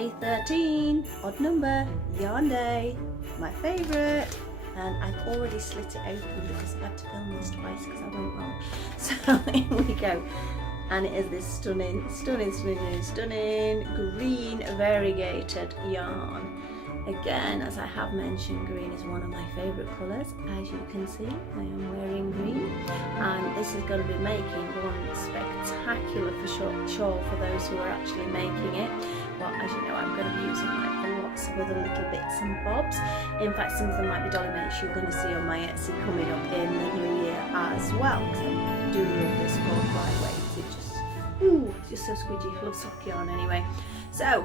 Day 13, odd number, yarn day, my favourite. And I've already slit it open because I had to film this twice because I went wrong. So here we go. And it is this stunning green variegated yarn. Again, as I have mentioned, green is one of my favourite colours. As you can see, I am wearing green, and this is going to be making one spectacular shawl for those who are actually making it. But as you know, I'm going to be using like lots of other little bits and bobs. In fact, some of them might be dolly mates you're going to see on my Etsy coming up in the new year as well. Because I do love this called flyweight. It just, ooh, it's just so squidgy. I love sock yarn anyway. So,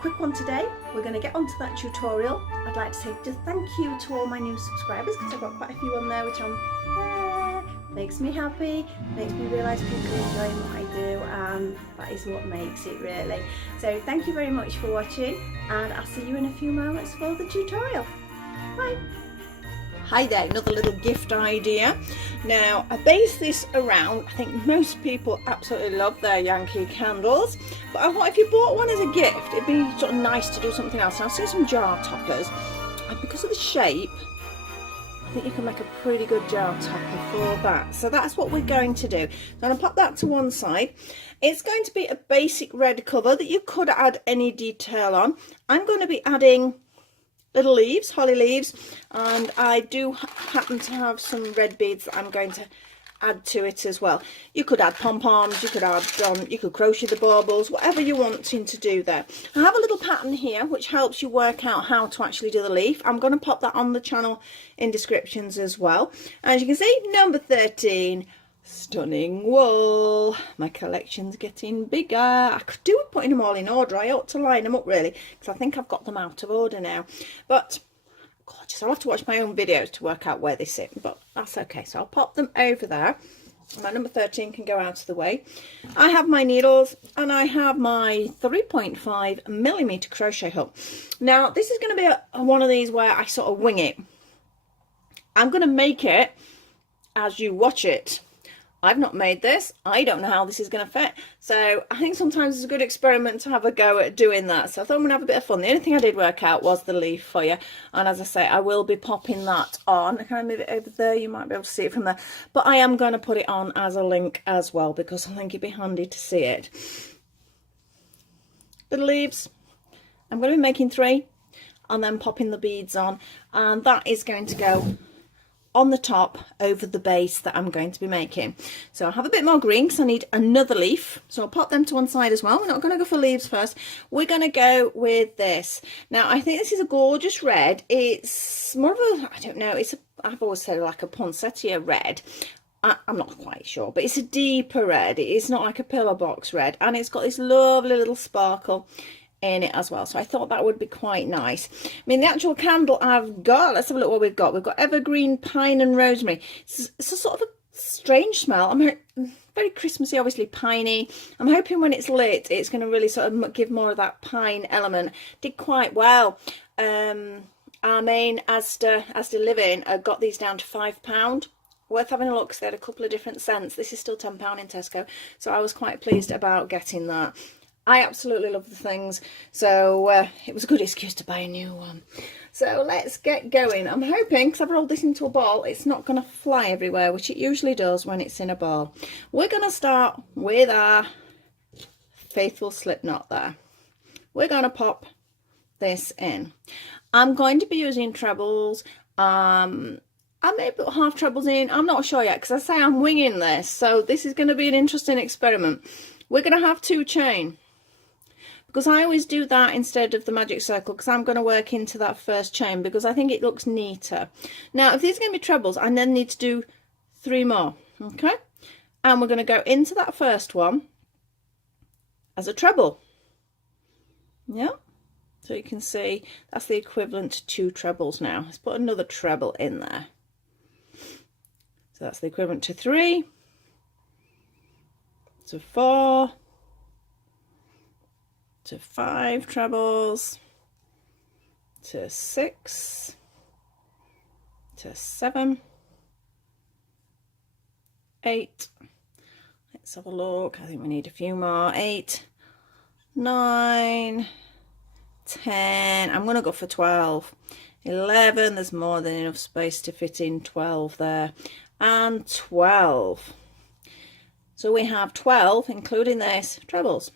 quick one today. We're going to get onto that tutorial. I'd like to say just thank you to all my new subscribers because I've got quite a few on there which makes me happy, makes me realise people are enjoying what I do, and that is what makes it really. So thank you very much for watching, and I'll see you in a few moments for the tutorial. Bye! Hi there, another little gift idea. Now, I base this around, I think most people absolutely love their Yankee candles, but I thought if you bought one as a gift, it'd be sort of nice to do something else. And I've seen some jar toppers, and because of the shape, I think you can make a pretty good jar topper for that. So that's what we're going to do. I'm going to pop that to one side. It's going to be a basic red cover that you could add any detail on. I'm going to be adding little leaves, holly leaves, and I do happen to have some red beads that I'm going to add to it as well. You could add pom-poms, you could add you could crochet the baubles, whatever you're wanting to do there. I have a little pattern here which helps you work out how to actually do the leaf. I'm going to pop that on the channel in descriptions as well. As you can see, number 13, stunning wool. My collection's getting bigger. I could do with putting them all in order. I ought to line them up really, because I think I've got them out of order now, but gorgeous. I'll have to watch my own videos to work out where they sit, but that's okay. So I'll pop them over there. My number 13 can go out of the way. I have my needles and I have my 3.5mm crochet hook. Now this is going to be one of these where I sort of wing it. I'm going to make it as you watch it. I've not made this. I don't know how this is going to fit. So I think sometimes it's a good experiment to have a go at doing that. So I thought I'm going to have a bit of fun. The only thing I did work out was the leaf for you. And as I say, I will be popping that on. Can I move it over there? You might be able to see it from there. But I am going to put it on as a link as well, because I think it'd be handy to see it. Little leaves. I'm going to be making 3 and then popping the beads on. And that is going to go on the top over the base that I'm going to be making. So I have a bit more green because I need another leaf, so I'll pop them to one side as well. We're not going to go for leaves first, we're going to go with this. Now I think this is a gorgeous red. It's more of a, I don't know, it's a, I've always said like a poinsettia red. I'm not quite sure, but it's a deeper red. It's not like a pillar box red, and it's got this lovely little sparkle in it as well, so I thought that would be quite nice. I mean, the actual candle I've got, let's have a look what we've got. We've got evergreen, pine and rosemary. It's a sort of a strange smell. I'm very Christmassy, obviously piney. I'm hoping when it's lit it's going to really sort of give more of that pine element. Did quite well. Our main Asda Living got these down to £5. Worth having a look because they had a couple of different scents. This is still £10 in Tesco, so I was quite pleased about getting that. I absolutely love the things, so it was a good excuse to buy a new one. So let's get going. I'm hoping, because I've rolled this into a ball, it's not going to fly everywhere, which it usually does when it's in a ball. We're going to start with our faithful slip knot there. We're going to pop this in. I'm going to be using trebles. I may put half trebles in. I'm not sure yet, because I say I'm winging this, so this is going to be an interesting experiment. We're going to have 2 chain. Because I always do that instead of the magic circle, because I'm going to work into that first chain because I think it looks neater. Now if these are going to be trebles, I then need to do 3 more, okay, and we're going to go into that first one as a treble. Yeah, so you can see that's the equivalent to 2 trebles. Now let's put another treble in there, so that's the equivalent to 3, to 4, to 5 trebles, to 6, to 7, 8. Let's have a look. I think we need a few more. 8, 9, 10, I'm going to go for 12, 11, there's more than enough space to fit in 12 there, and 12. So we have 12, including this, trebles.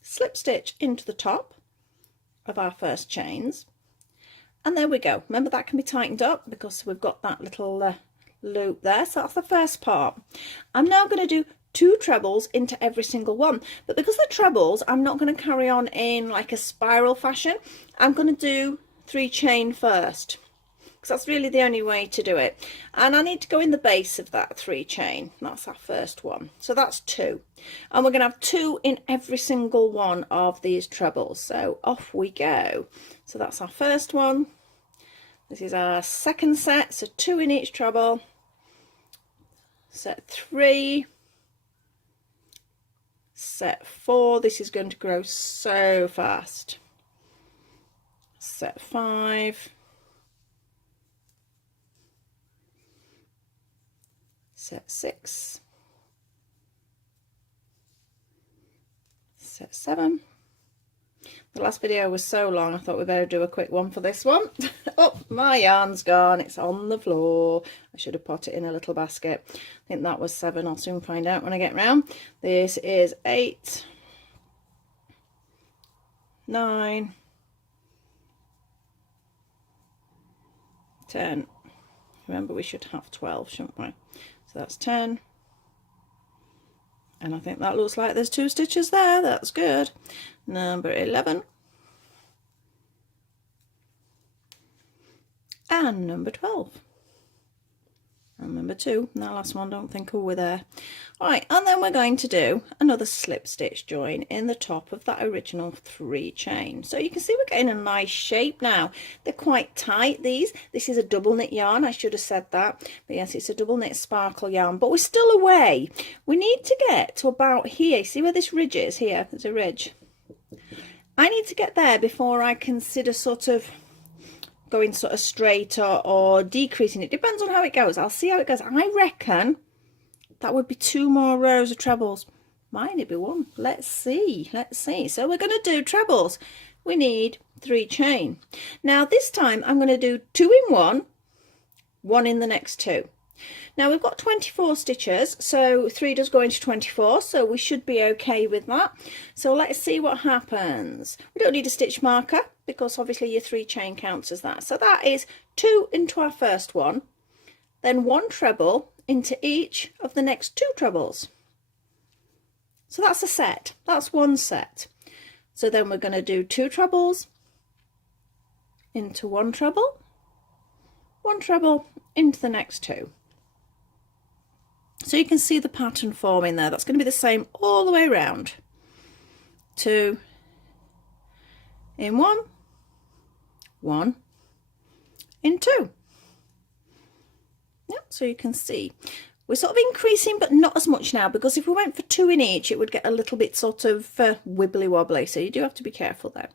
Slip stitch into the top of our first chains, and there we go. Remember, that can be tightened up because we've got that little loop there. So that's the first part. I'm now going to do 2 trebles into every single one, but because they're trebles, I'm not going to carry on in like a spiral fashion. I'm going to do 3 chain first, because that's really the only way to do it. And I need to go in the base of that 3 chain. That's our first one. So that's 2. And we're going to have 2 in every single one of these trebles. So off we go. So that's our first one. This is our second set. So 2 in each treble. Set 3. Set 4. This is going to grow so fast. Set 5. Set 6, set 7. The last video was so long, I thought we better do a quick one for this one. Oh, my yarn's gone, it's on the floor. I should have put it in a little basket. I think that was 7, I'll soon find out when I get round. This is 8, 9, 10. Remember, we should have 12, shouldn't we? So that's 10, and I think that looks like there's 2 stitches there. That's good. Number 11 and number 12 and number 2, and that last one don't think we're there. Right, and then we're going to do another slip stitch join in the top of that original 3 chain. So you can see we're getting a nice shape now. They're quite tight, these. This is a double knit yarn, I should have said that, but yes, it's a double knit sparkle yarn, but we're still away. We need to get to about here. See where this ridge is? Here, there's a ridge. I need to get there before I consider sort of going sort of straight or decreasing. It depends on how it goes. I'll see how it goes. I reckon that would be 2 more rows of trebles. Might it be 1? Let's see. Let's see. So we're going to do trebles. We need 3 chain. Now this time I'm going to do 2 in 1, 1 in the next 2. Now we've got 24 stitches, so 3 does go into 24, so we should be okay with that. So let's see what happens. We don't need a stitch marker because obviously your 3 chain counts as that. So that is 2 into our first one, then 1 treble into each of the next 2 trebles. So that's a set. That's 1 set. So then we're going to do 2 trebles into 1 treble, 1 treble into the next 2. So you can see the pattern forming there. That's going to be the same all the way around. 2 in 1, 1 in 2. Yep, so you can see we're sort of increasing, but not as much now, because if we went for 2 in each, it would get a little bit sort of wibbly wobbly. So you do have to be careful there.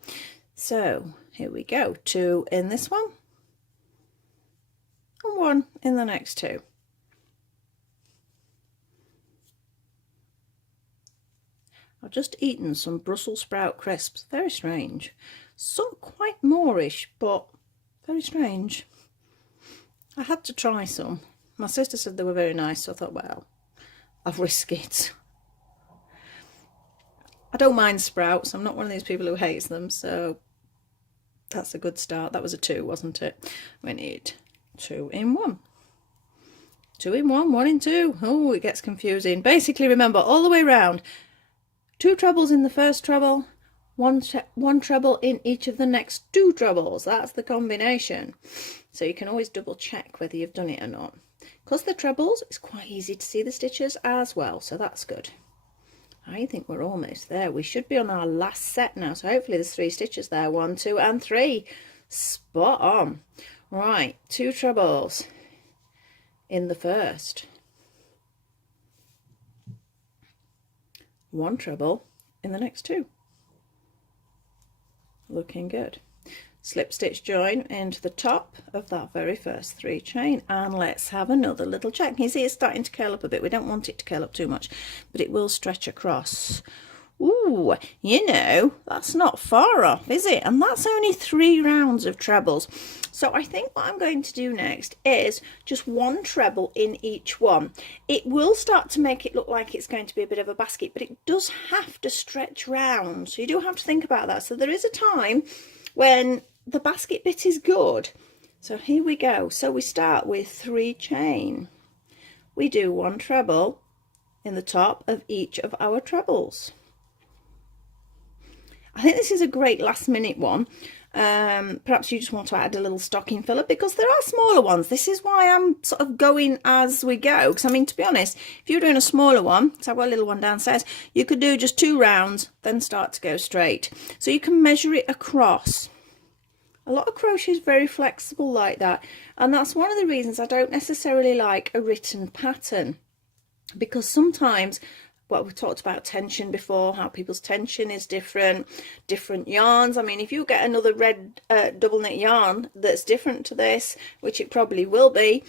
So here we go. 2 in this one and 1 in the next 2. I've just eaten some Brussels sprout crisps. Very strange. Sort of quite Moorish, but very strange. I had to try some. My sister said they were very nice, so I thought, well, I'll risk it. I don't mind sprouts. I'm not one of these people who hates them, so that's a good start. That was a 2, wasn't it? We need 2 in 1. 2 in 1, 1 in 2. Oh, it gets confusing. Basically, remember, all the way around, 2 trebles in the first treble, 1 treble in each of the next 2 trebles. That's the combination. So you can always double check whether you've done it or not. Because the trebles, it's quite easy to see the stitches as well, so that's good. I think we're almost there. We should be on our last set now, so hopefully there's 3 stitches there. 1, 2 and 3. Spot on. Right, 2 trebles in the first. 1 treble in the next 2. Looking good. Slip stitch join into the top of that very first 3 chain, and let's have another little check. You see it's starting to curl up a bit. We don't want it to curl up too much, but it will stretch across. Ooh, you know, that's not far off, is it? And that's only 3 rounds of trebles. So I think what I'm going to do next is just 1 treble in each one. It will start to make it look like it's going to be a bit of a basket, but it does have to stretch round. So you do have to think about that. So there is a time when the basket bit is good. So here we go. So we start with 3 chain. We do 1 treble in the top of each of our trebles. I think this is a great last minute one. Perhaps you just want to add a little stocking filler because there are smaller ones. This is why I'm sort of going as we go. Because I mean, to be honest, if you're doing a smaller one, so I've got a little one downstairs, you could do just 2 rounds, then start to go straight. So you can measure it across. A lot of crochet is very flexible like that. And that's one of the reasons I don't necessarily like a written pattern. Because sometimes, well, we've talked about tension before, how people's tension is different yarns. I mean, if you get another red double knit yarn that's different to this, which it probably will be,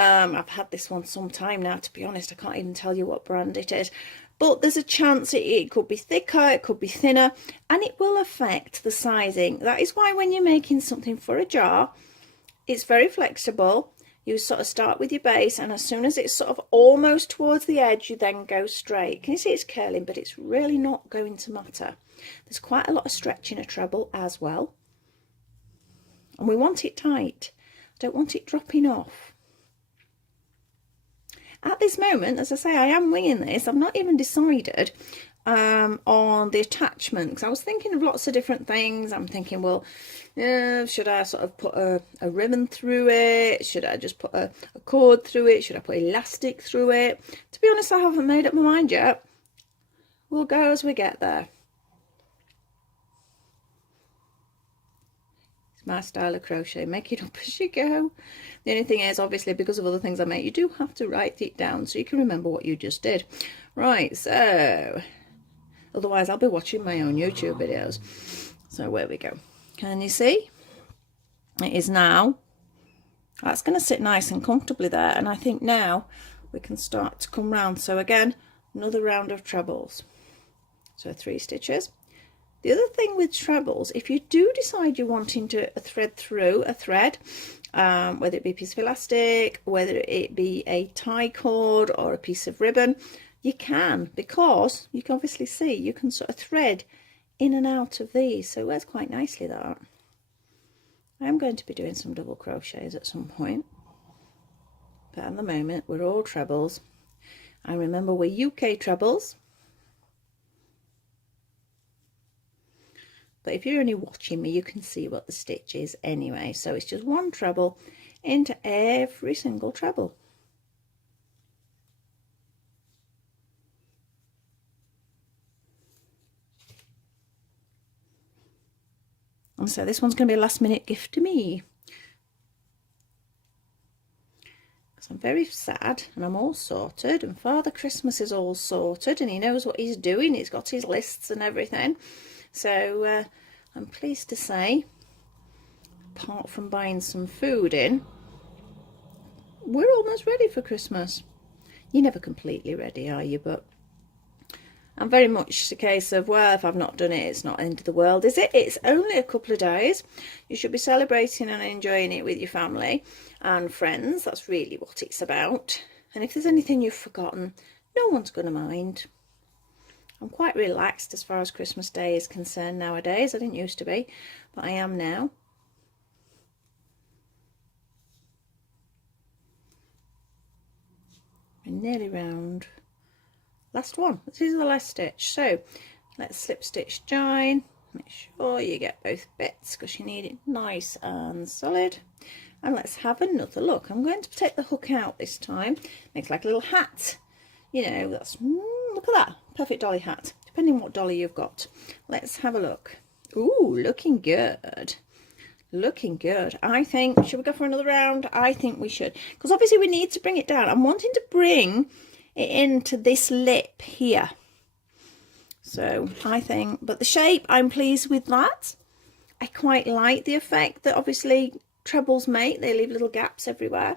I've had this one some time now, to be honest. I can't even tell you what brand it is, but there's a chance it could be thicker, it could be thinner, and it will affect the sizing. That is why when you're making something for a jar, it's very flexible. You sort of start with your base, and as soon as it's sort of almost towards the edge, you then go straight. Can you see it's curling? But it's really not going to matter. There's quite a lot of stretch in a treble as well. And we want it tight. I don't want it dropping off. At this moment, as I say, I am winging this. I've not even decided on the attachment, because I was thinking of lots of different things. I'm thinking, well, should I sort of put a ribbon through it? Should I just put a cord through it? Should I put elastic through it? To be honest, I haven't made up my mind yet. We'll go as we get there. It's my style of crochet, make it up as you go. The only thing is, obviously, because of other things I make, you do have to write it down so you can remember what you just did. Right, so otherwise I'll be watching my own YouTube videos. So where we go. Can you see? It is now. That's going to sit nice and comfortably there. And I think now we can start to come round. So again, another round of trebles. So 3 stitches. The other thing with trebles, if you do decide you're wanting to thread through a thread, whether it be a piece of elastic, whether it be a tie cord or a piece of ribbon, you can, because you can obviously see you can sort of thread in and out of these. So it works quite nicely, that. I'm going to be doing some double crochets at some point, but at the moment we're all trebles. And remember, we're UK trebles. But if you're only watching me, you can see what the stitch is anyway. So it's just 1 treble into every single treble. And so this one's going to be a last minute gift to me. Because I'm very sad and I'm all sorted, and Father Christmas is all sorted and he knows what he's doing. He's got his lists and everything. So I'm pleased to say, apart from buying some food in, we're almost ready for Christmas. You're never completely ready, are you? But I'm very much the case of, well, if I've not done it, it's not the end of the world, is it? It's only a couple of days. You should be celebrating and enjoying it with your family and friends. That's really what it's about. And if there's anything you've forgotten, no one's going to mind. I'm quite relaxed as far as Christmas Day is concerned nowadays. I didn't used to be, but I am now. We're nearly round. Last one. This is the last stitch. So let's slip stitch join. Make sure you get both bits because you need it nice and solid. And let's have another look. I'm going to take the hook out this time. Makes like a little hat. You know, that's, look at that. Perfect dolly hat. Depending what dolly you've got. Let's have a look. Ooh, looking good. Looking good. I think, should we go for another round? I think we should. Because obviously we need to bring it down. I'm wanting to bring it into this lip here. So I think, but the shape, I'm pleased with that. I quite like the effect that obviously trebles make. They leave little gaps everywhere.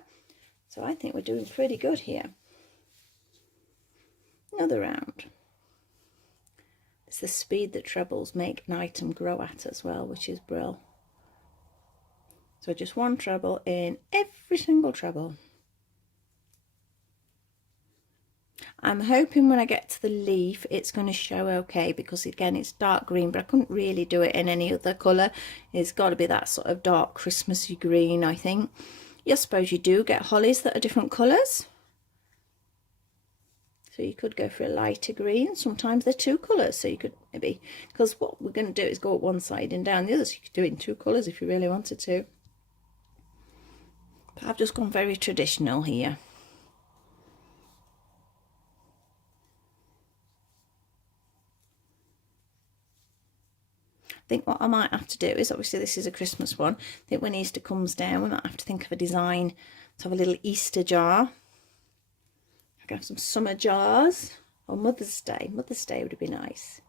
So I think we're doing pretty good here. Another round. It's the speed that trebles make an item grow at as well, which is brilliant. So just one treble in every single treble. I'm hoping when I get to the leaf it's going to show okay, because again it's dark green, but I couldn't really do it in any other colour. It's got to be that sort of dark Christmassy green, I think. I suppose you do get hollies that are different colours. So you could go for a lighter green. Sometimes they're two colours, so you could maybe, because what we're going to do is go up one side and down the other, so you could do it in two colours if you really wanted to. But I've just gone very traditional here. I think what I might have to do is, obviously this is a Christmas one, I think when Easter comes down we might have to think of a design to have a little Easter jar. I could have some summer jars, or Mother's Day. Mother's Day would be nice.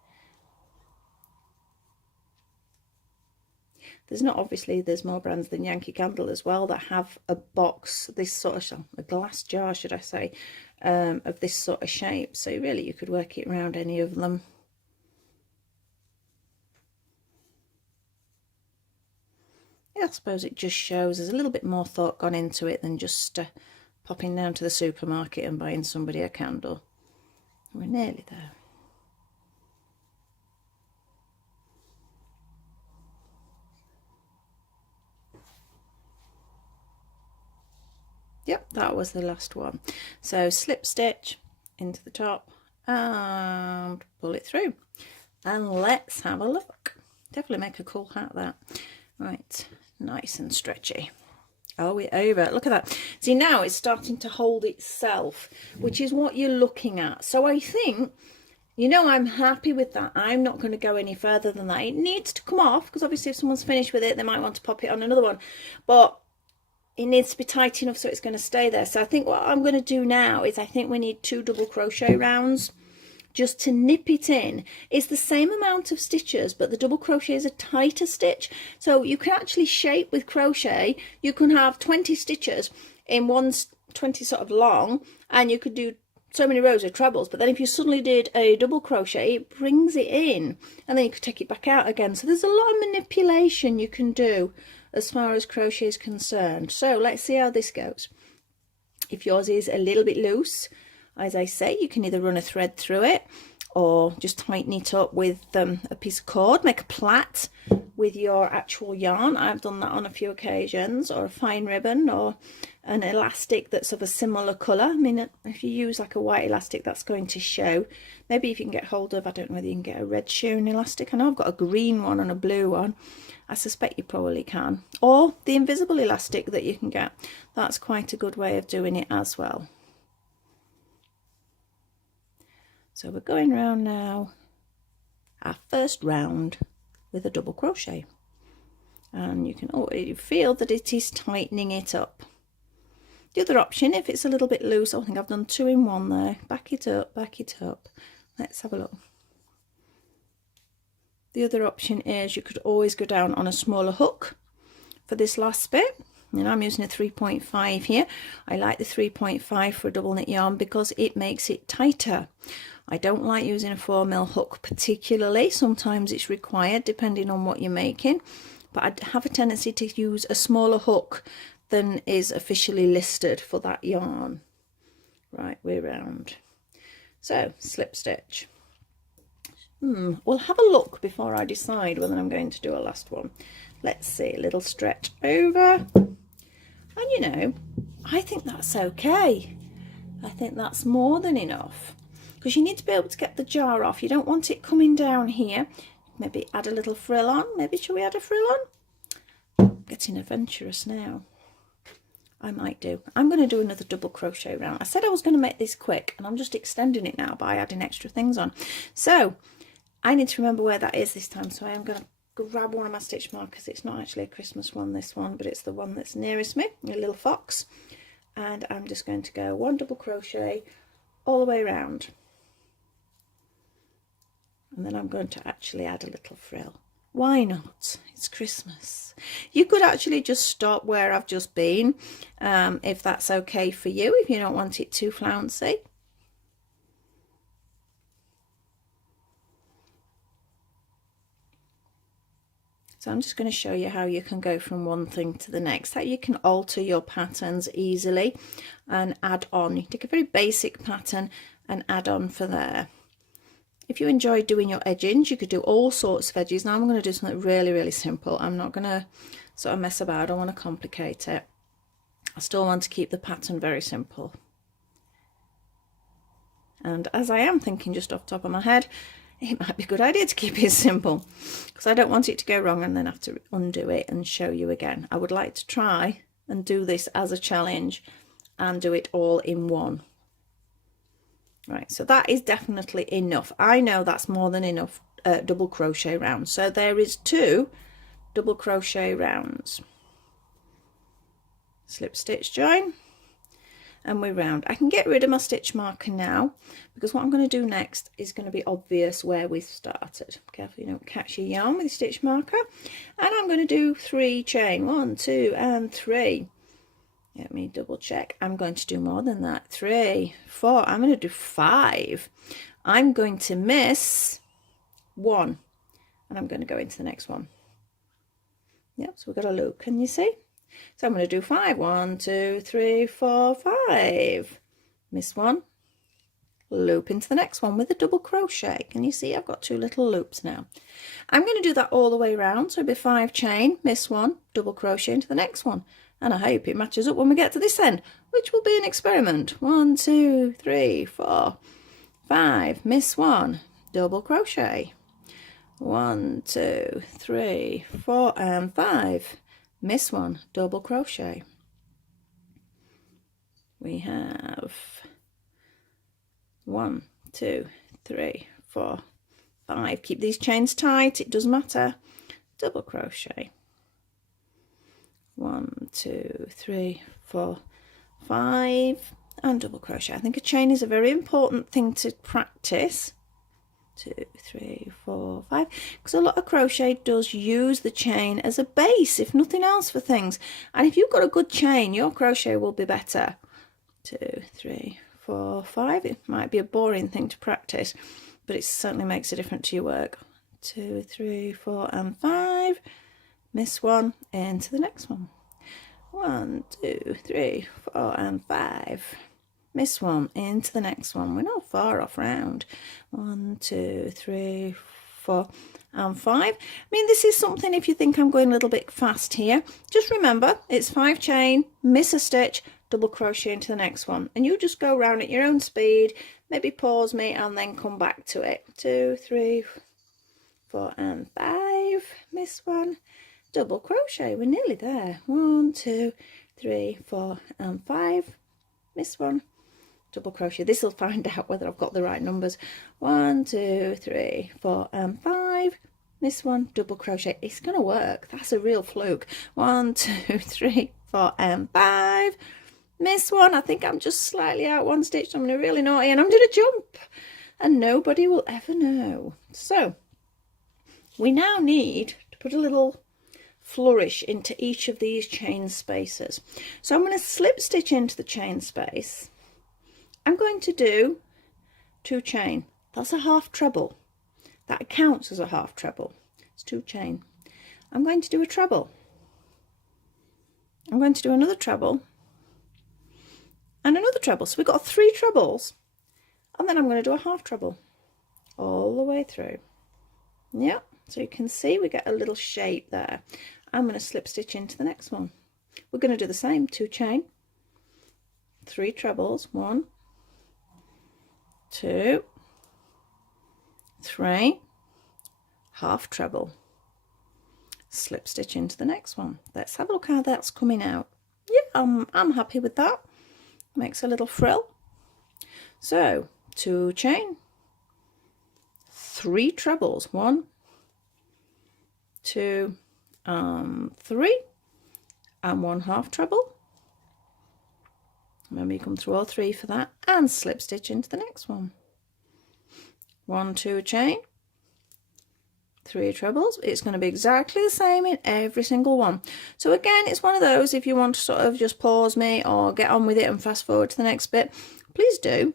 There's not, obviously there's more brands than Yankee Candle as well that have a box, this sort of, a glass jar should I say, of this sort of shape. So really you could work it around any of them. I suppose it just shows there's a little bit more thought gone into it than just popping down to the supermarket and buying somebody a candle. We're nearly there. Yep, that was the last one. So slip stitch into the top and pull it through. And let's have a look. Definitely make a cool hat, that. Right. Nice and stretchy. Oh, we're over. Look at that. See, now it's starting to hold itself, which is what you're looking at. So I think, you know, I'm happy with that. I'm not going to go any further than that. It needs to come off, because obviously if someone's finished with it, they might want to pop it on another one. But it needs to be tight enough so it's going to stay there. So I think what I'm going to do now is I think we need 2 double crochet rounds just to nip it in. It's the same amount of stitches, but the double crochet is a tighter stitch, so you can actually shape with crochet. You can have 20 stitches in one, 20 sort of long, and you could do so many rows of trebles. But then if you suddenly did a double crochet, it brings it in, and then you could take it back out again. So there's a lot of manipulation you can do as far as crochet is concerned. So let's see how this goes. If yours is a little bit loose, as I say, you can either run a thread through it or just tighten it up with a piece of cord, make a plait with your actual yarn. I've done that on a few occasions, or a fine ribbon, or an elastic that's of a similar colour. I mean, if you use like a white elastic, that's going to show. Maybe if you can get hold of, I don't know whether you can get a red sheen elastic. I know I've got a green one and a blue one. I suspect you probably can. Or the invisible elastic that you can get. That's quite a good way of doing it as well. So we're going round now, our first round with a double crochet, and you can already feel that it is tightening it up. The other option, if it's a little bit loose, I think I've done 2 in 1 there, back it up, back it up. Let's have a look. The other option is you could always go down on a smaller hook for this last bit. And I'm using a 3.5 here. I like the 3.5 for a double knit yarn because it makes it tighter. I don't like using a 4mm hook particularly. Sometimes it's required depending on what you're making, but I have a tendency to use a smaller hook than is officially listed for that yarn. Right, we're round. So slip stitch. We'll have a look before I decide whether I'm going to do a last one. Let's see, a little stretch over. And you know, I think that's okay. I think that's more than enough, because you need to be able to get the jar off. You don't want it coming down here. Maybe add a little frill on. Maybe shall we add a frill on? Getting adventurous now. I might do. I'm going to do another double crochet round. I said I was going to make this quick, and I'm just extending it now by adding extra things on. So I need to remember where that is this time, so I am going to grab one of my stitch markers. It's not actually a Christmas one, this one, but it's the one that's nearest me, a little fox. And I'm just going to go 1 double crochet all the way around, and then I'm going to actually add a little frill. Why not? It's Christmas. You could actually just stop where I've just been, if that's okay for you, if you don't want it too flouncy. So I'm just going to show you how you can go from one thing to the next, how you can alter your patterns easily and add on. You take a very basic pattern and add on for there. If you enjoy doing your edgings, you could do all sorts of edges. Now I'm going to do something really, really simple. I'm not going to sort of mess about. I don't want to complicate it. I still want to keep the pattern very simple. And as I am thinking just off the top of my head, it might be a good idea to keep it simple, because I don't want it to go wrong and then have to undo it and show you again. I would like to try and do this as a challenge and do it all in one. Right, so that is definitely enough. I know that's more than enough double crochet rounds. So there is 2 double crochet rounds. Slip stitch join, and we round. I can get rid of my stitch marker now, because what I'm going to do next is going to be obvious where we started. Careful you don't catch your yarn with your stitch marker. And I'm going to do 3 chain, 1, 2 and 3. Let me double check. I'm going to do more than that. 3, 4. I'm going to do 5. I'm going to miss 1, and I'm going to go into the next one. Yep, so we've got a loop. Can you see? So I'm going to do 5. 1, 2, 3, 4, 5. Miss 1. Loop into the next one with a double crochet. Can you see? I've got 2 little loops now. I'm going to do that all the way around. So it'll be 5 chain, miss 1, double crochet into the next one. And I hope it matches up when we get to this end, which will be an experiment. 1, 2, 3, 4, 5, miss 1, double crochet. 1, 2, 3, 4 and 5, miss 1, double crochet. We have 1, 2, 3, 4, 5. Keep these chains tight, it doesn't matter. Double crochet. 1, 2, 3, 4, 5 and double crochet. I think a chain is a very important thing to practice. 2, 3, 4, 5, because a lot of crochet does use the chain as a base, if nothing else, for things. And if you've got a good chain, your crochet will be better. 2, 3, 4, 5. It might be a boring thing to practice, but it certainly makes a difference to your work. 2, 3, 4 and 5. Miss 1 into the next one. 1, 2, 3, 4 and 5. Miss 1 into the next one. We're not far off round. 1, 2, 3, 4 and 5. I mean, this is something, if you think I'm going a little bit fast here, just remember it's 5 chain, miss a stitch, double crochet into the next one, and you just go around at your own speed. Maybe pause me and then come back to it. 2, 3, 4 and 5. Miss 1, double crochet. We're nearly there. 1, 2, 3, 4 and 5. Miss 1, double crochet. This will find out whether I've got the right numbers. 1, 2, 3, 4 and 5. Miss 1, double crochet. It's going to work. That's a real fluke. 1, 2, 3, 4 and 5. Miss 1. I think I'm just slightly out one stitch. I'm going to really naughty and I'm going to jump, and nobody will ever know. So we now need to put a little flourish into each of these chain spaces. So I'm going to slip stitch into the chain space. I'm going to do 2 chain. That's a half treble. That counts as a half treble. It's 2 chain. I'm going to do a treble. I'm going to do another treble and another treble. So we've got 3 trebles, and then I'm going to do a half treble all the way through. Yeah, so you can see we get a little shape there. I'm going to slip stitch into the next one. We're going to do the same, 2 chain, 3 trebles, 1, 2, 3, half treble, slip stitch into the next one. Let's have a look how that's coming out. Yeah, I'm happy with that. Makes a little frill. So 2 chain, 3 trebles, 1, 2, 3 and 1 half treble. Remember, you come through all 3 for that, and slip stitch into the next one. 1, 2 chain, 3 trebles. It's going to be exactly the same in every single one. So again, it's one of those, if you want to sort of just pause me or get on with it and fast forward to the next bit, please do.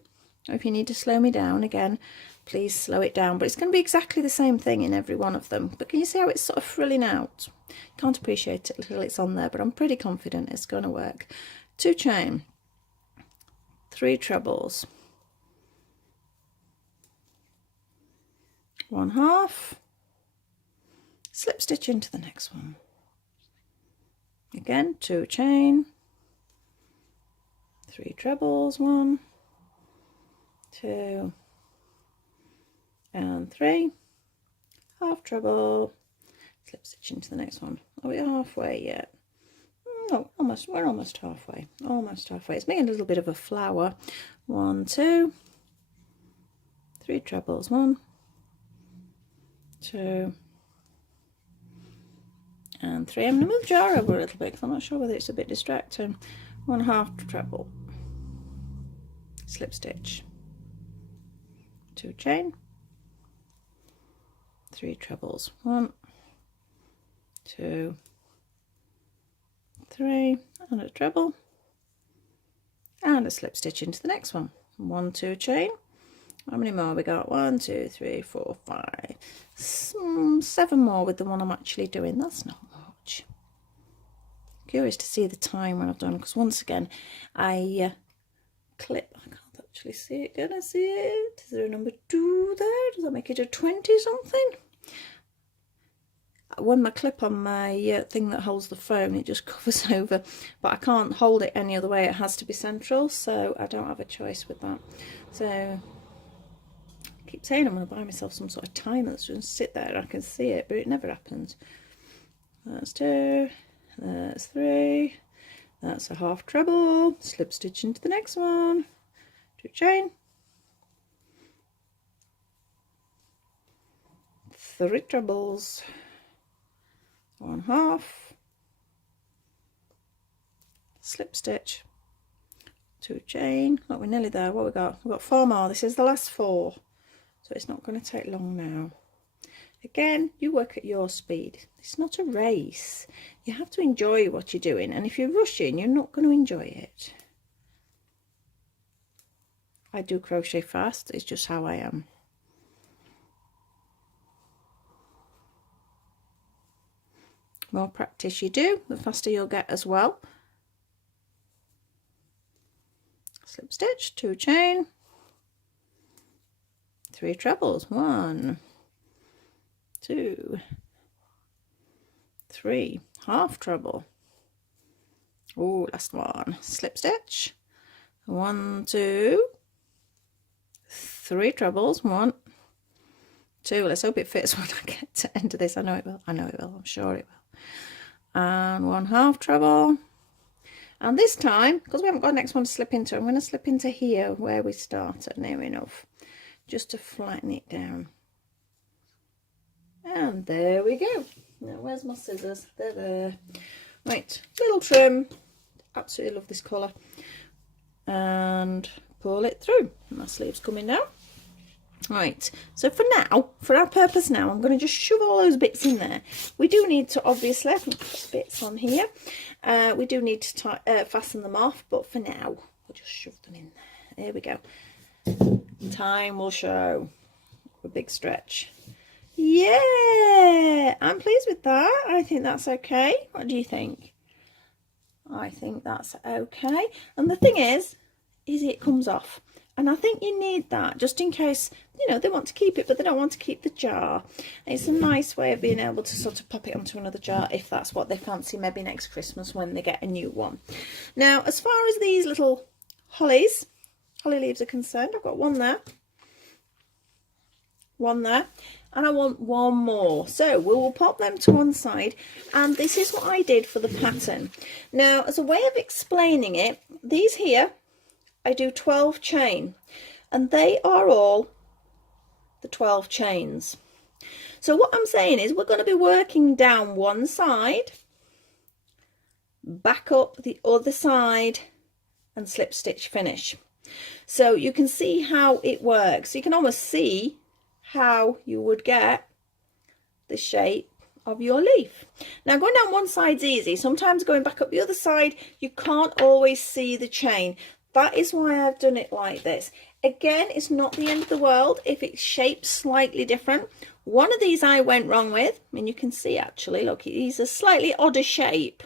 Or if you need to slow me down, again, please slow it down. But it's going to be exactly the same thing in every one of them. But can you see how it's sort of frilling out? Can't appreciate it until it's on there, but I'm pretty confident it's going to work. 2 chain, 3 trebles, 1/2, slip stitch into the next one. Again, 2 chain, 3 trebles, 1, 2, and 3, half treble, slip stitch into the next one. Are we halfway yet? No, almost. We're almost halfway. Almost halfway. It's making a little bit of a flower. 1, 2, 3 trebles. 1, 2, and 3. I'm going to move jar over a little bit because I'm not sure whether it's a bit distracting. 1/2 treble, slip stitch, 2 chain, 3 trebles. 1, 2, 3, and a treble, and a slip stitch into the next one. 1, 2 chain. How many more we got? 1, 2, 3, 4, 5, 7 more with the one I'm actually doing. That's not much. Curious to see the time when I've done, because once again I clip. I can't actually see it. Can I see it? Is there a number 2 there? Does that make it a 20 something? When I clip on my thing that holds the phone, it just covers over, but I can't hold it any other way. It has to be central, so I don't have a choice with that. So I keep saying I'm going to buy myself some sort of timer that's just sit there and I can see it, but it never happens. That's 2, that's 3, that's a half treble, slip stitch into the next one, 2 chain, 3 trebles, 1/2, slip stitch, 2 chain. Oh, we're nearly there. What we got? We've got 4 more. This is the last 4, so it's not going to take long now. Again, you work at your speed. It's not a race. You have to enjoy what you're doing, and if you're rushing, you're not going to enjoy it. I do crochet fast. It's just how I am. The more practice you do, the faster you'll get as well. Slip stitch, 2 chain, 3 trebles, 1, 2, 3, half treble. Oh, last one, slip stitch, 1, 2, 3 trebles, 1, 2. Let's hope it fits when I get to the end of this. I know it will. I know it will. I'm sure it will. And 1/2 treble, and this time, because we haven't got the next one to slip into, I'm going to slip into here where we started, near enough, just to flatten it down. And there we go. Now where's my scissors? They're there. Right, little trim. Absolutely love this colour. And pull it through. My sleeve's coming down. Right, so for now, for our purpose now, I'm going to just shove all those bits in there. We do need to, obviously, put bits on here. We do need to fasten them off, but for now, we'll just shove them in there. There we go. Time will show. A big stretch. Yeah, I'm pleased with that. I think that's okay. What do you think? I think that's okay. And the thing is it comes off. And I think you need that just in case, you know, they want to keep it, but they don't want to keep the jar. It's a nice way of being able to sort of pop it onto another jar if that's what they fancy, maybe next Christmas when they get a new one. Now, as far as these little holly leaves are concerned, I've got one there, and I want one more. So we will pop them to one side, and this is what I did for the pattern. Now, as a way of explaining it, these here, I do 12 chain, and they are all the 12 chains. So what I'm saying is we're going to be working down one side, back up the other side, and slip stitch finish. So you can see how it works. You can almost see how you would get the shape of your leaf. Now, going down one side's easy. Sometimes going back up the other side, you can't always see the chain. That is why I've done it like this. Again, it's not the end of the world if it's shaped slightly different. One of these I went wrong with. I mean, you can see actually, look, he's a slightly odder shape.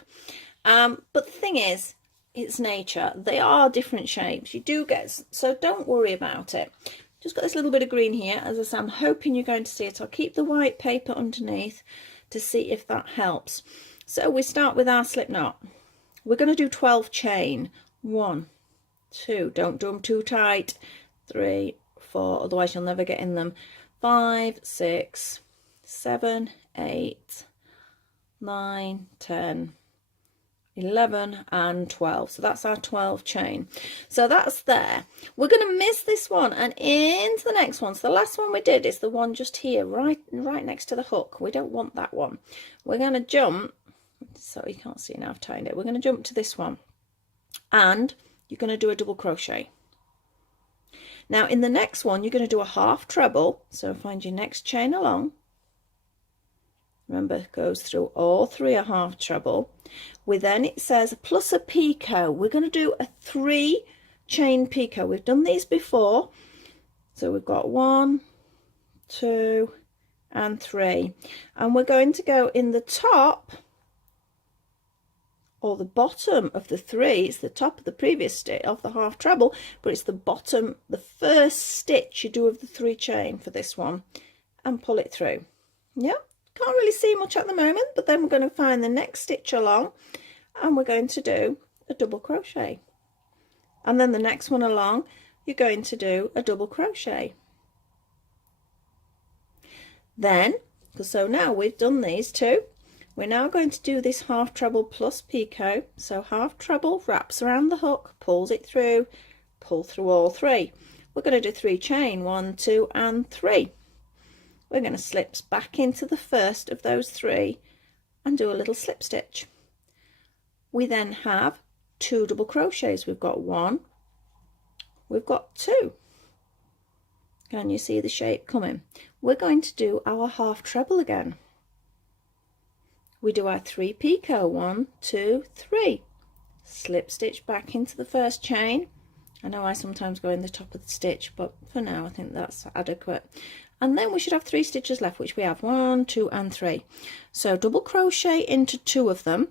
But the thing is, it's nature. They are different shapes. You do get, so don't worry about it. Just got this little bit of green here. As I say, I'm hoping you're going to see it. I'll keep the white paper underneath to see if that helps. So we start with our slip knot. We're going to do 12 chain. 1, 2, don't do them too tight. 3, 4, otherwise you'll never get in them. 5, 6, 7, 8, 9, 10, 11 and 12. So that's our 12 chain. So that's there. We're going to miss this one and into the next one. So the last one we did is the one just here, right next to the hook. We don't want that one. We're going to jump, so you can't see now I've tied it. We're going to jump to this one and you're going to do a double crochet. Now in the next one you're going to do a half treble, so find your next chain along. Remember, it goes through all 3 a half treble. Then it says plus a picot. We're going to do a 3 chain picot. We've done these before, so we've got 1, 2 and 3, and we're going to go in the top or the bottom of the 3. It's the top of the previous stitch of the half treble, but it's the bottom, the first stitch you do of the 3 chain for this one, and pull it through. Yeah, can't really see much at the moment, but then we're going to find the next stitch along and we're going to do a double crochet, and then the next one along you're going to do a double crochet. Then, so now we've done these 2, we're now going to do this half treble plus picot. So half treble wraps around the hook, pulls it through, pull through all 3. We're going to do 3 chain, 1, 2 and 3. We're going to slip back into the first of those 3 and do a little slip stitch. We then have 2 double crochets. We've got 1, we've got 2. Can you see the shape coming? We're going to do our half treble again. We do our 3 picot, 1, 2, 3, slip stitch back into the first chain. I know I sometimes go in the top of the stitch, but for now I think that's adequate. And then we should have 3 stitches left, which we have 1, 2 and 3. So double crochet into 2 of them.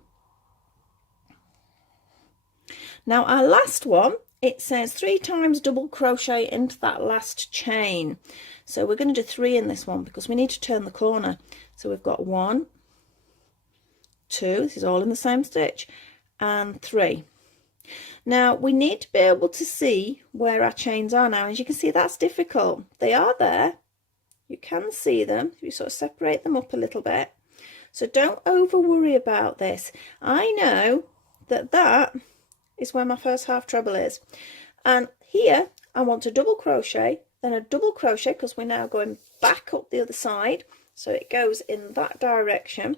Now our last one, it says 3 times double crochet into that last chain. So we're going to do 3 in this one because we need to turn the corner. So we've got 1, 2, this is all in the same stitch, and 3. Now we need to be able to see where our chains are now. As you can see, that's difficult. They are there, you can see them if you sort of separate them up a little bit, so don't over worry about this. I know that that is where my first half treble is, and here I want to double crochet, then a double crochet, because we're now going back up the other side, so it goes in that direction.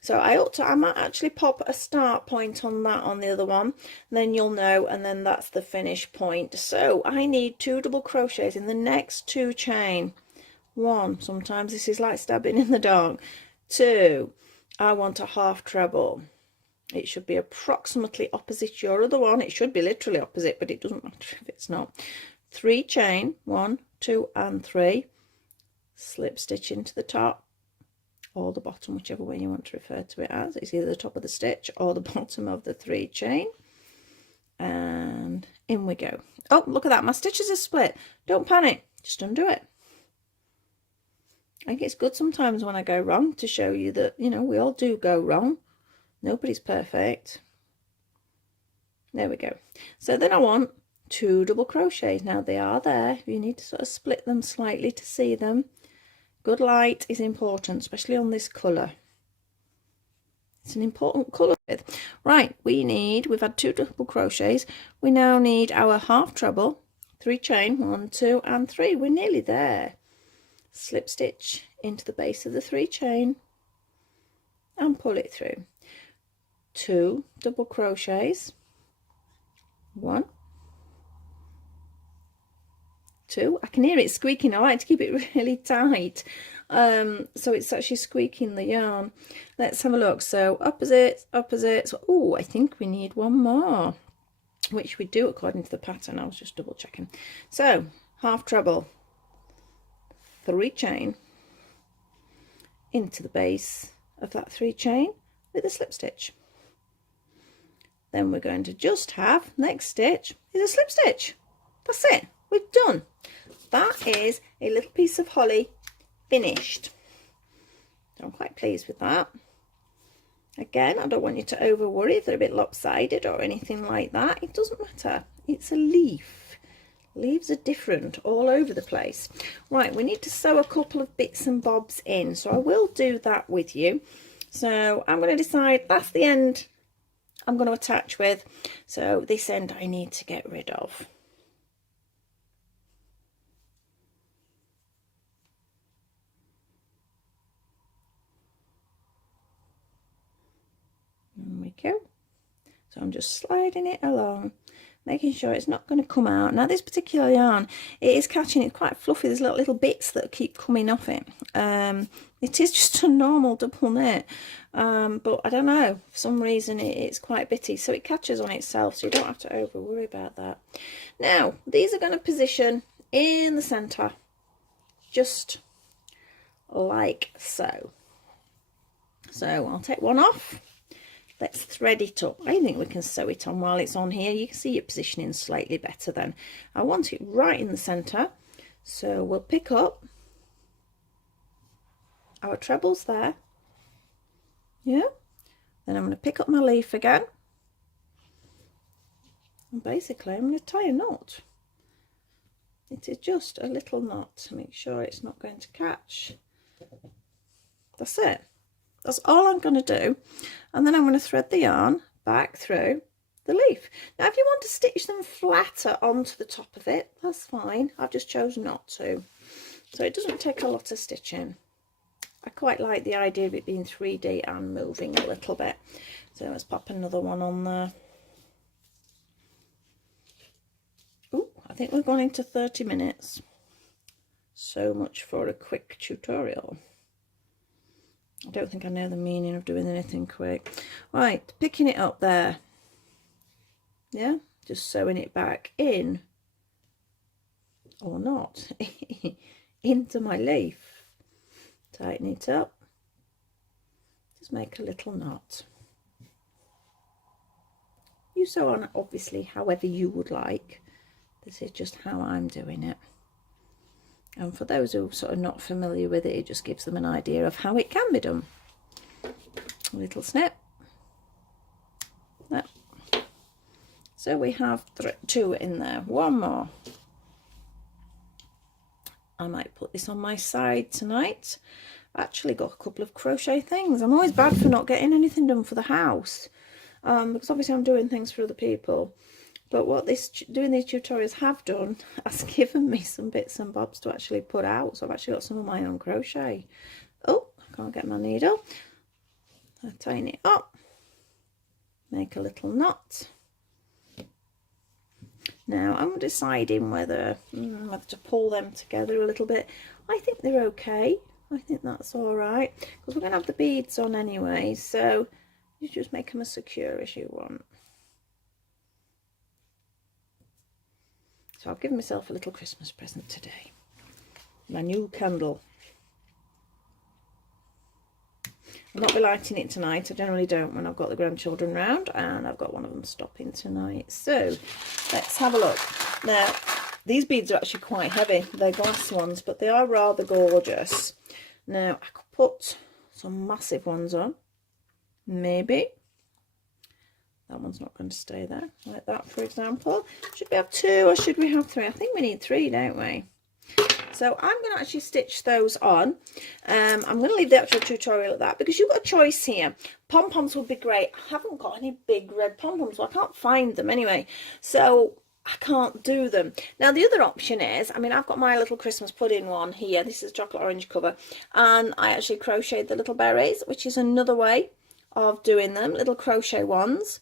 So I might actually pop a start point on that on the other one, then you'll know, and then that's the finish point. So I need 2 double crochets in the next 2 chain. 1, sometimes this is like stabbing in the dark. 2, I want a half treble. It should be approximately opposite your other one. It should be literally opposite, but it doesn't matter if it's not. 3 chain, 1, 2 and 3, slip stitch into the top or the bottom, whichever way you want to refer to it as. It's either the top of the stitch or the bottom of the 3 chain, and in we go. Oh, look at that, my stitches are split. Don't panic, just undo it. I think it's good sometimes when I go wrong to show you that, you know, we all do go wrong. Nobody's perfect. There we go. So then I want 2 double crochets. Now they are there. You need to sort of split them slightly to see them. Good light is important, especially on this colour. It's an important colour. Right, we've had 2 double crochets. We now need our half treble, 3 chain, 1, 2 and 3. We're nearly there. Slip stitch into the base of the 3 chain and pull it through. 2 double crochets, 1, 2. I can hear it squeaking. I like to keep it really tight, so it's actually squeaking the yarn. Let's have a look. So opposites, opposites. Oh, I think we need 1 more. which we do according to the pattern. I was just double checking. So half treble, 3 chain into the base of that 3 chain with a slip stitch. Then we're going to just have, next stitch is a slip stitch. That's it, we're done. That is a little piece of holly finished. So I'm quite pleased with that. Again, I don't want you to over worry if they're a bit lopsided or anything like that. It doesn't matter, it's a leaf. Leaves are different all over the place. Right, we need to sew a couple of bits and bobs in, so I will do that with you. So I'm going to decide that's the end I'm going to attach with. So this end I need to get rid of. There we go. So I'm just sliding it along, making sure it's not going to come out. Now this particular yarn, it is catching, it's quite fluffy, there's little bits that keep coming off it. It is just a normal double knit, but I don't know, for some reason it's quite bitty, so it catches on itself, so you don't have to over worry about that. Now these are going to position in the centre, just like so. So I'll take one off. Let's thread it up. I think we can sew it on while it's on here. You can see it positioning slightly better then. I want it right in the centre. So we'll pick up our trebles there. Yeah. Then I'm going to pick up my leaf again. And basically I'm going to tie a knot. It is just a little knot to make sure it's not going to catch. That's it. That's all I'm going to do, and then I'm going to thread the yarn back through the leaf. Now if you want to stitch them flatter onto the top of it, that's fine. I've just chosen not to, so it doesn't take a lot of stitching. I quite like the idea of it being 3D and moving a little bit. So let's pop another one on there. Oh, I think we've gone into 30 minutes. So much for a quick tutorial. I don't think I know the meaning of doing anything quick. Right, picking it up there. Yeah, just sewing it back in, or not, into my leaf. Tighten it up. Just make a little knot. You sew on obviously however you would like. This is just how I'm doing it. And for those who are sort of not familiar with it, it just gives them an idea of how it can be done. A little snip. There. So we have 2 in there. One more. I might put this on my side tonight. I've actually got a couple of crochet things. I'm always bad for not getting anything done for the house. Because obviously I'm doing things for other people. But what doing these tutorials have done has given me some bits and bobs to actually put out. So I've actually got some of my own crochet. Oh, I can't get my needle. I tighten it up, make a little knot. Now I'm deciding whether to pull them together a little bit. I think they're okay. I think that's all right, because we're going to have the beads on anyway. So you just make them as secure as you want. So I've given myself a little Christmas present today. My new candle. I'll not be lighting it tonight. I generally don't when I've got the grandchildren round, and I've got one of them stopping tonight. So let's have a look. Now these beads are actually quite heavy. They're glass ones, but they are rather gorgeous. Now I could put some massive ones on. Maybe. That one's not going to stay there, like that, for example. Should we have 2 or should we have 3? I think we need 3, don't we? So I'm going to actually stitch those on. I'm going to leave the actual tutorial at that, because you've got a choice here. Pom-poms would be great. I haven't got any big red pom-poms, so I can't find them anyway. So I can't do them. Now the other option is, I mean, I've got my little Christmas pudding one here. This is chocolate orange cover. And I actually crocheted the little berries, which is another way of doing them. Little crochet ones.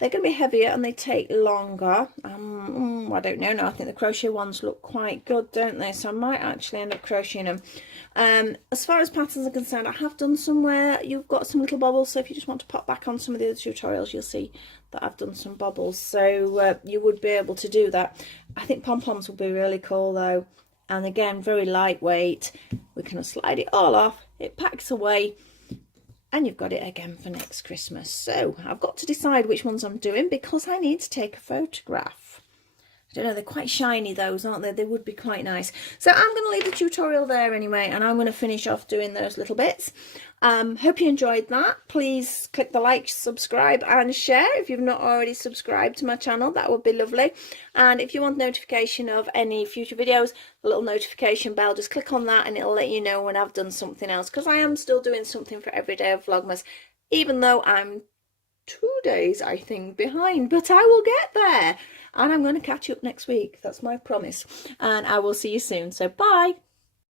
They're going to be heavier and they take longer. I don't know now. I think the crochet ones look quite good, don't they? So I might actually end up crocheting them. As far as patterns are concerned, I have done some where you've got some little bobbles. So if you just want to pop back on some of the other tutorials, you'll see that I've done some bobbles. So you would be able to do that. I think pom-poms will be really cool though. And again, very lightweight. We can slide it all off. It packs away. And you've got it again for next Christmas. So I've got to decide which ones I'm doing because I need to take a photograph. I don't know, they're quite shiny those, aren't they? They would be quite nice. So I'm going to leave the tutorial there anyway, and I'm going to finish off doing those little bits. Hope you enjoyed that. Please click the like, subscribe and share if you've not already subscribed to my channel. That would be lovely. And if you want notification of any future videos, the little notification bell, just click on that and it'll let you know when I've done something else, because I am still doing something for every day of Vlogmas, even though I'm 2 days I think behind, but I will get there and I'm going to catch you up next week. That's my promise, and I will see you soon. So bye.